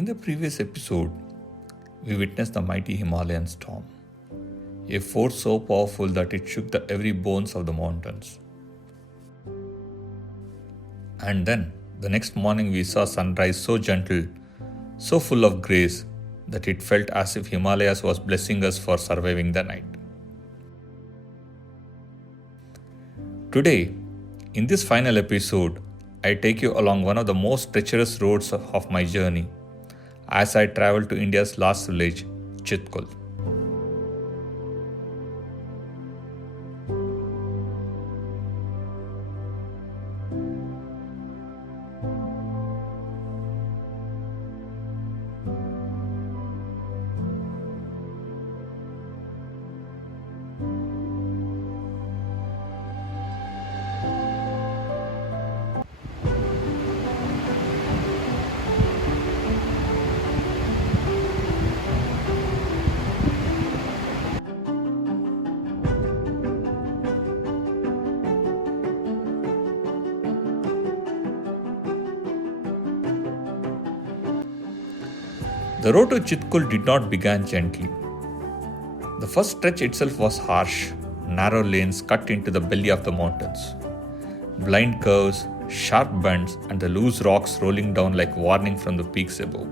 In the previous episode, we witnessed the mighty Himalayan storm, a force so powerful that it shook the every bones of the mountains. And then, the next morning we saw sunrise so gentle, so full of grace, that it felt as if Himalayas was blessing us for surviving the night. Today, in this final episode, I take you along one of the most treacherous roads of my journey as I travel to India's last village, Chitkul. The road to Chitkul did not begin gently. The first stretch itself was harsh, narrow lanes cut into the belly of the mountains. Blind curves, sharp bends, and the loose rocks rolling down like warning from the peaks above.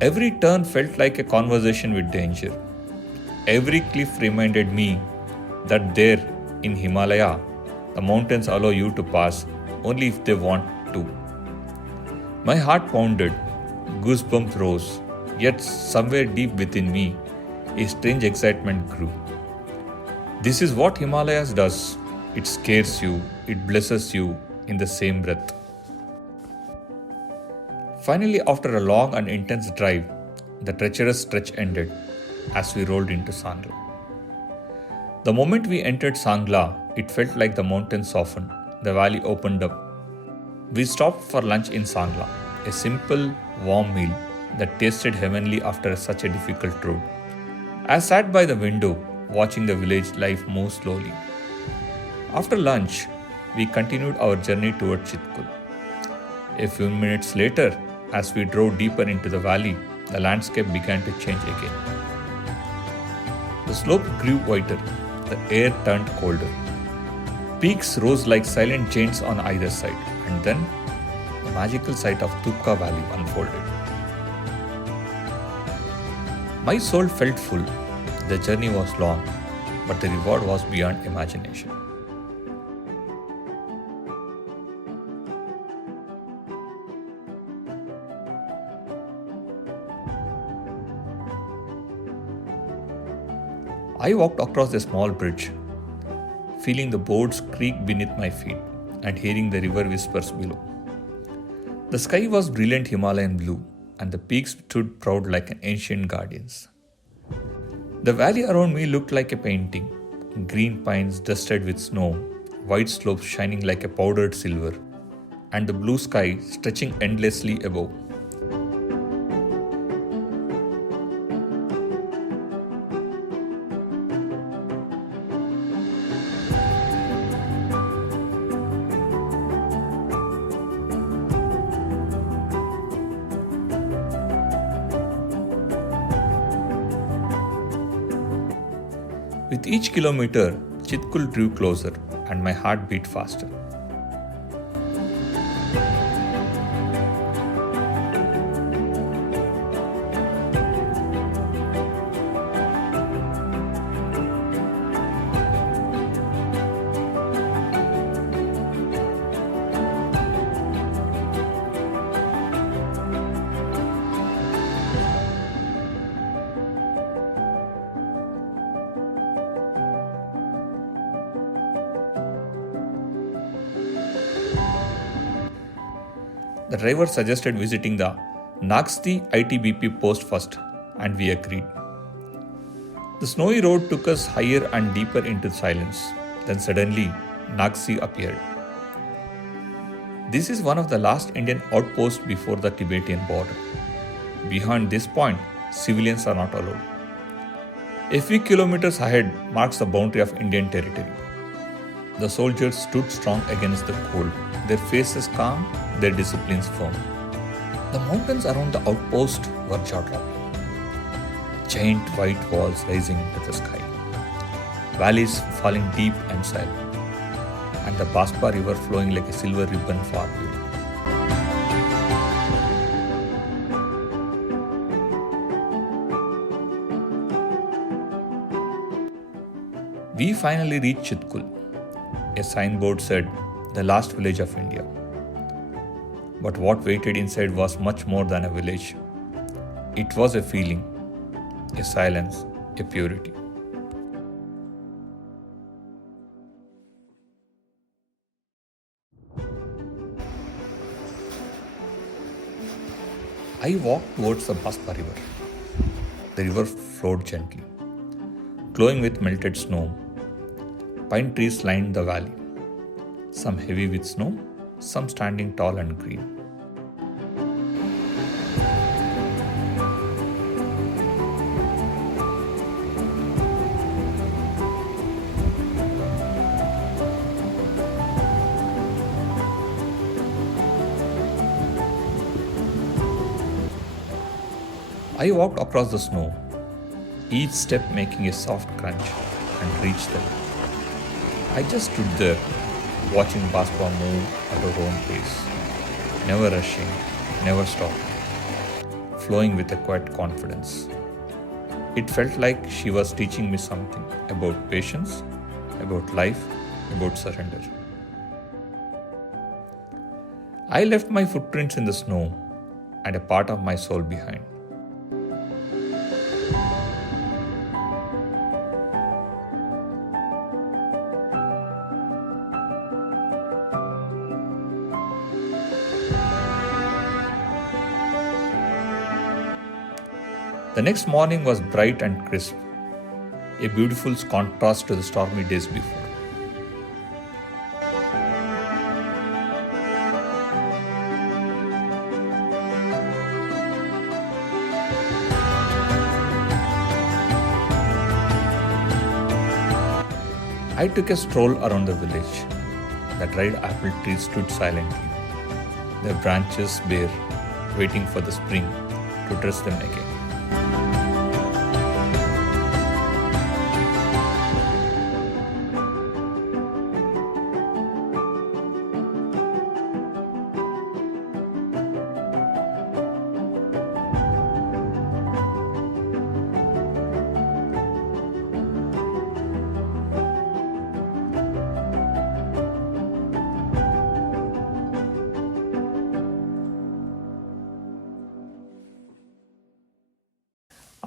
Every turn felt like a conversation with danger. Every cliff reminded me that there, in Himalaya, the mountains allow you to pass only if they want to. My heart pounded. Goosebumps rose, yet somewhere deep within me, a strange excitement grew. This is what Himalayas does. It scares you, it blesses you in the same breath. Finally, after a long and intense drive, the treacherous stretch ended as we rolled into Sangla. The moment we entered Sangla, it felt like the mountains softened, the valley opened up. We stopped for lunch in Sangla, a simple, warm meal that tasted heavenly after such a difficult road. I sat by the window, watching the village life move slowly. After lunch, we continued our journey toward Chitkul. A few minutes later, as we drove deeper into the valley, the landscape began to change again. The slope grew wider, the air turned colder. Peaks rose like silent giants on either side, and then the magical sight of Tupka Valley unfolded. My soul felt full. The journey was long, but the reward was beyond imagination. I walked across a small bridge, feeling the boards creak beneath my feet and hearing the river whispers below. The sky was brilliant Himalayan blue, and the peaks stood proud like ancient guardians. The valley around me looked like a painting, green pines dusted with snow, white slopes shining like a powdered silver, and the blue sky stretching endlessly above. With each kilometer, Chitkul drew closer and my heart beat faster. The driver suggested visiting the Nagsti ITBP post first, and we agreed. The snowy road took us higher and deeper into silence. Then suddenly, Nagsi appeared. This is one of the last Indian outposts before the Tibetan border. Beyond this point, civilians are not allowed. A few kilometers ahead marks the boundary of Indian territory. The soldiers stood strong against the cold, their faces calm, their disciplines firm. The mountains around the outpost were jaw-dropping. Giant white walls rising into the sky, valleys falling deep and silent, and the Baspa river flowing like a silver ribbon far below. We finally reached Chitkul. A signboard said, "The last village of India." But what waited inside was much more than a village. It was a feeling, a silence, a purity. I walked towards the Baspa river. The river flowed gently, glowing with melted snow. Pine trees lined the valley, some heavy with snow, some standing tall and green. I walked across the snow, each step making a soft crunch, and reached them. I just stood there, watching Baspa move at her own pace, never rushing, never stopping, flowing with a quiet confidence. It felt like she was teaching me something about patience, about life, about surrender. I left my footprints in the snow and a part of my soul behind. The next morning was bright and crisp, a beautiful contrast to the stormy days before. I took a stroll around the village. The dried apple trees stood silently, their branches bare, waiting for the spring to dress them again.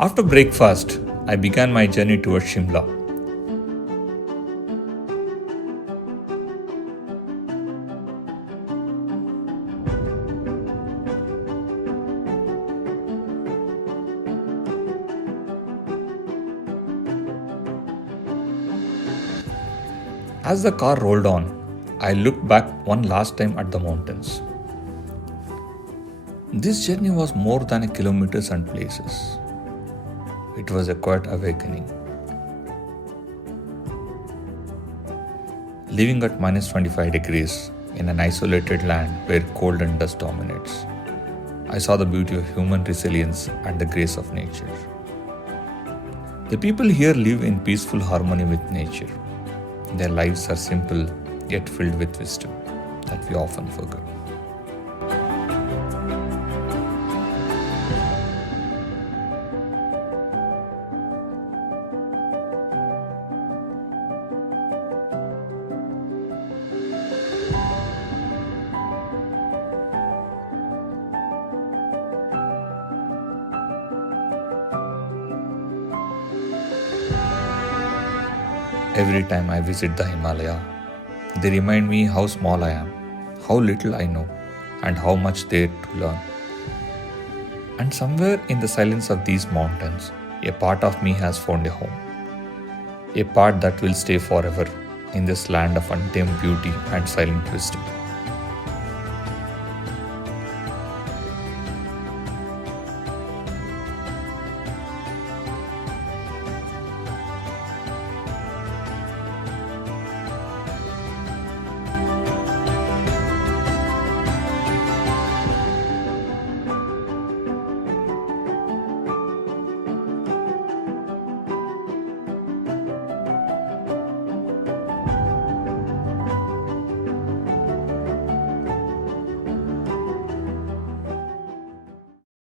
After breakfast, I began my journey towards Shimla. As the car rolled on, I looked back one last time at the mountains. This journey was more than a kilometers and places. It was a quiet awakening. Living at minus 25 degrees in an isolated land where cold and dust dominates, I saw the beauty of human resilience and the grace of nature. The people here live in peaceful harmony with nature. Their lives are simple yet filled with wisdom that we often forget. Every time I visit the Himalaya, they remind me how small I am, how little I know, and how much there to learn. And somewhere in the silence of these mountains, a part of me has found a home. A part that will stay forever in this land of untamed beauty and silent wisdom.